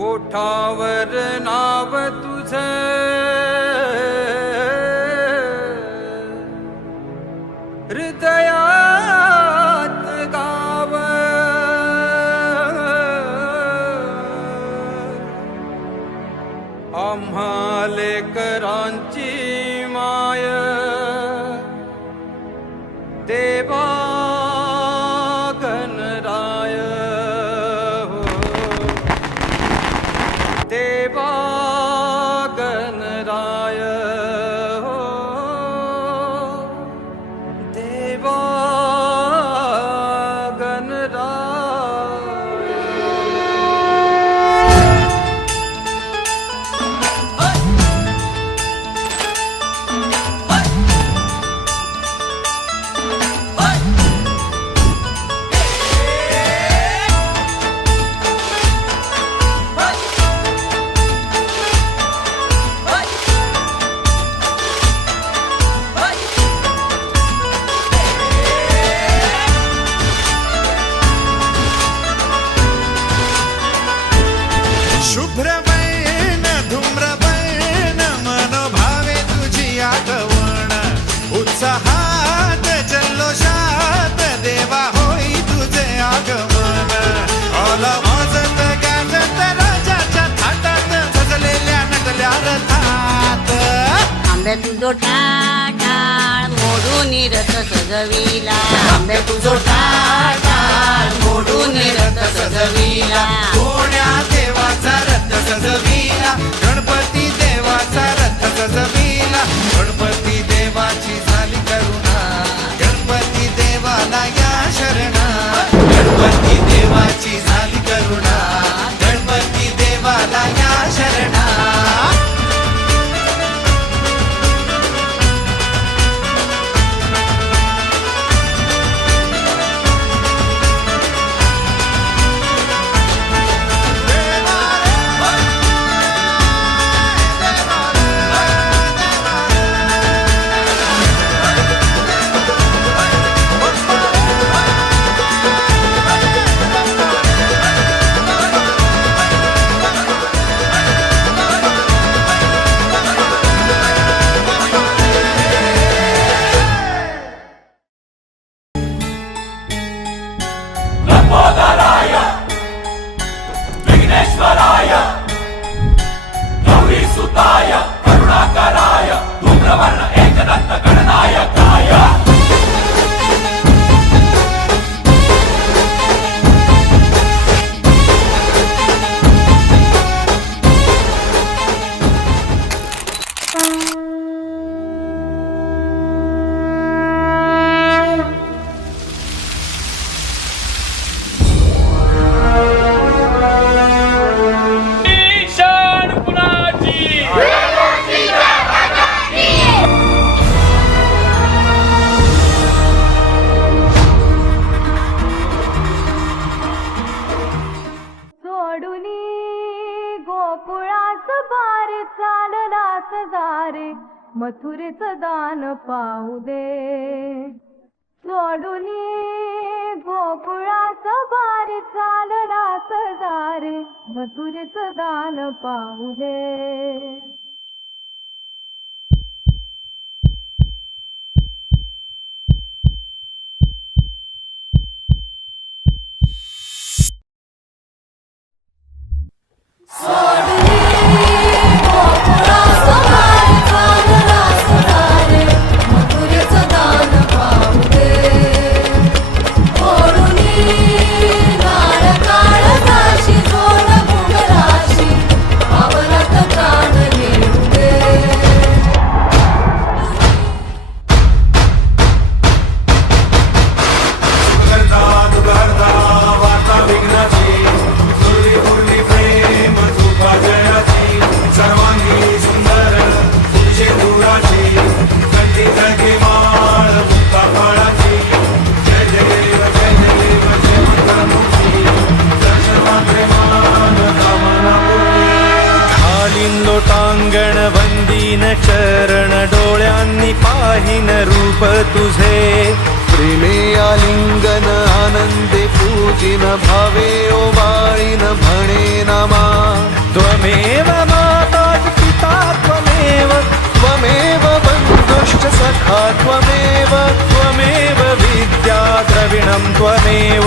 ओठावर नाव तुझे हृदयात गाव आम्हा लेकरांची माय देवा गणराय हो देवा गणराय हो देवा शुभ्रवर्ण धूम्रवर्ण मनोभावे तुझी आगवण उत्साहात जल्लोषात देवा होई तुझे आगमन ऑल वाजत गाजत राजाच्या थाटात सजलेल्या नटल्या रथात आंबे तुझो टाळ मोडून रथ सजविला आंबे तुझो टाळ मोडून रथ सजविला कोण्या देवाचा रथ सजविला गणपती देवाचा रथ सजविला गणपती देवाची झाली करुणा गणपती देवाला या शरणा गणपती देवाची झाली करुणा गणपती देवाला या शरणा लंबोदराय विघ्नेश्वराय गौरीसुताय करुणाकराय धूम्रवर्ण एकदंत गणनायकाय गोकुळास बारे चाललास दारे मथुरेचं दान पाहू दे सोडून गोकुळास बारे चाललास दारे मथुरेचं दान पाहू दे लोटांगण वंदीन चरण डोळ्यांनी पाहिन रूप तुझे प्रेमे आलिंगन आनंदे पूजिन भावे ओवाळीन म्हणे नमा त्वमेव